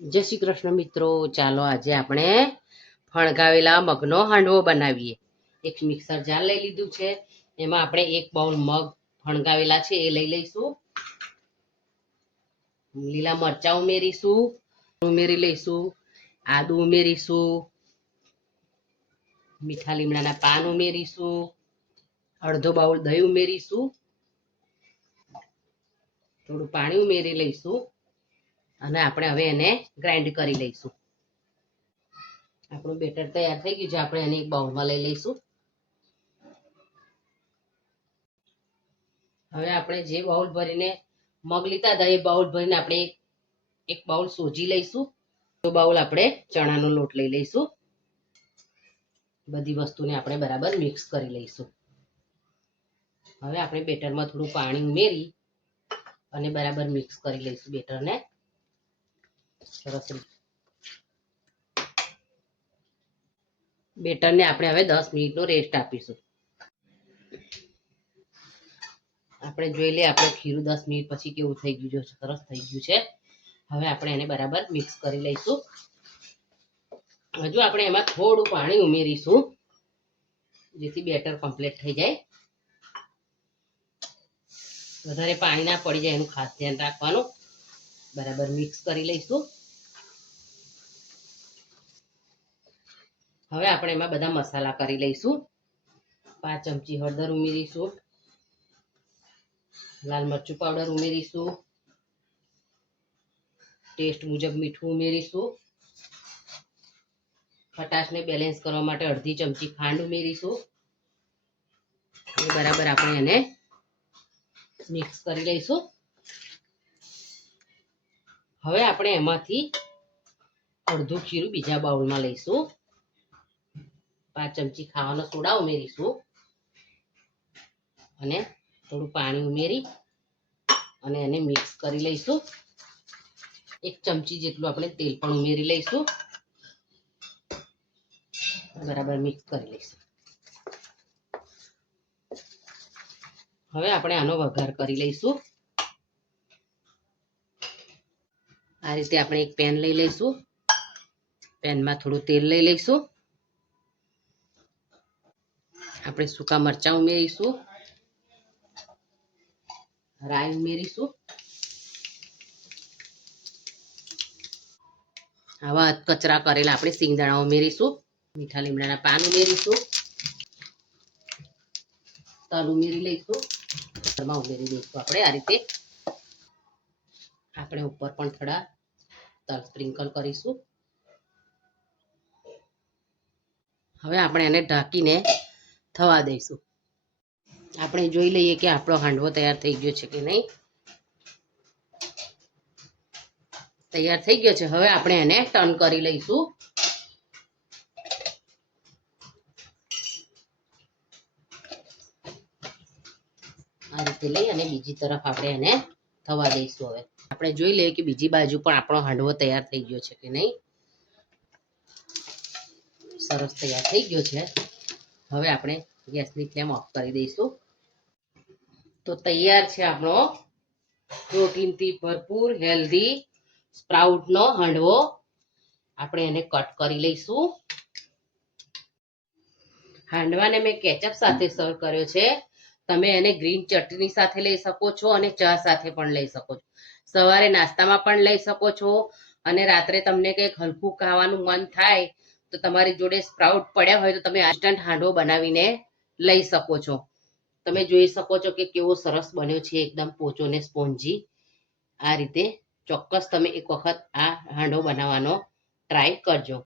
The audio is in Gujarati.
જય શ્રી કૃષ્ણ મિત્રો, ચાલો આજે આપણે ફણગાવેલા મગનો હાંડવો બનાવીએ. એક મિક્સર જાર લઈ લીધું છે, એમાં આપણે એક બાઉલ મગ ફણગાવેલા છે એ લઈ લઈશું. લીલા મરચાં ઉમેરીશું, ઉમેરી લઈશું, આદુ ઉમેરીશું, મીઠા લીમડાના પાન ઉમેરીશું, અડધો બાઉલ દહીં ઉમેરીશું, થોડું પાણી ઉમેરી લઈશું અને આપણે હવે એને ગ્રાઇન્ડ કરી લઈશું. આપણું બેટર તૈયાર થઈ ગયું છે, આપણે એને એક બાઉલમાં લઈ લઈશું. હવે આપણે જે બાઉલ ભરીને મગ લીધા હતા એ બાઉલ ભરીને આપણે એક બાઉલ સોજી લઈશું. તો બાઉલ આપણે ચણાનો લોટ લઈ લઈશું. બધી વસ્તુને આપણે બરાબર મિક્સ કરી લઈશું. હવે આપણે બેટરમાં થોડું પાણી ઉમેરી અને બરાબર મિક્સ કરી લઈશું બેટરને. સરસ બેટરને આપણે હવે 10 મિનિટનો રેસ્ટ આપીશું. આપણે જોઈ લઈએ આપણે ખીરું 10 મિનિટ પછી કેવું થઈ ગયું છે. સરસ થઈ ગયું છે. હવે આપણે એને બરાબર મિક્સ કરી લઈશું. હજુ આપણે એમાં થોડું પાણી ઉમેરીશું જેથી બેટર કમ્પ્લીટ થઈ જાય. વધારે પાણી ના પડી જાય એનું ખાસ ધ્યાન રાખવાનું. બરાબર મિક્સ કરી લઈશું. હવે આપણે એમાં બધા મસાલા કરી લઈશું. 5 ચમચી હળદર ઉમેરીશું, લાલ મરચું પાવડર ઉમેરીશું, ટેસ્ટ મુજબ મીઠું ઉમેરીશું, ખટાશને બેલેન્સ કરવા માટે અડધી ચમચી ખાંડ ઉમેરીશું. બરાબર આપણે એને મિક્સ કરી લઈશું. હવે આપણે એમાંથી અડધું ખીરું બીજા બાઉલમાં લઈશું. 5 ચમચી ખાવાનો સોડા ઉમેરીશું અને થોડું પાણી ઉમેરી અને એને મિક્સ કરી લઈશું. 1 ચમચી જેટલું આપણે તેલ પણ ઉમેરી લઈશું. બરાબર મિક્સ કરી લઈશું. હવે આપણે આનો વઘાર કરી લઈશું. આ રીતે આપણે એક પેન લઈ લઈશું. પેનમાં થોડું તેલ લઈ લઈશું. આપણે સૂકા મરચાં ઉમેરીશું, રાઈ ઉમેરીશું, આવા કચરા કરેલા આપણે સિંગદાણા ઉમેરીશું, મીઠા લીમડાના પાન ઉમેરીશું, તલ ઉમેરી લઈશું, એમાં ઉમેરી દઈશું આપણે આ રીતે. આપણે ઉપર પણ થોડા તલ સ્પ્રિંકલ કરીશું. હવે આપણે એને ઢાંકીને થવા દઈશું. આપણે જોઈ લઈએ કે આપણો હાંડવો તૈયાર થઈ ગયો છે કે નહીં. તૈયાર થઈ ગયો છે. હવે આપણે એને ટર્ન કરી લઈશું. આ રીતે લઈ અને બીજી તરફ આપણે એને થવા દઈશું. હવે આપણે જોઈ લઈએ કે બીજી બાજુ પણ આપણો હાંડવો તૈયાર થઈ ગયો છે કે નહીં. સરસ તૈયાર થઈ ગયો છે. હવે આપણે ગેસની ફ્લેમ ઓફ કરી દઈશું. તો તૈયાર છે આપણો પ્રોટીનથી ભરપૂર હેલ્ધી સ્પ્રાઉટનો હાંડવો. આપણે એને કટ કરી લઈશું. હાંડવાને મેં કેચઅપ સાથે સર્વ કર્યો છે. તમે એને ગ્રીન ચટણી સાથે લઈ શકો છો અને ચા સાથે પણ લઈ શકો છો. સવારે નાસ્તામાં પણ લઈ શકો છો અને રાત્રે તમને કંઈક હલકું ખાવાનું મન થાય તો તમારી જોડે સ્પ્રાઉટ પડ્યા હોય તો તમે ઇન્સ્ટન્ટ હાંડવો બનાવીને લઈ શકો છો. તમે જોઈ શકો છો કે કેવો સરસ બન્યો છે, એકદમ પોચો ને સ્પોન્જી. આ રીતે ચોક્કસ તમે એક વખત આ હાંડવો બનાવવાનો ટ્રાય કરજો.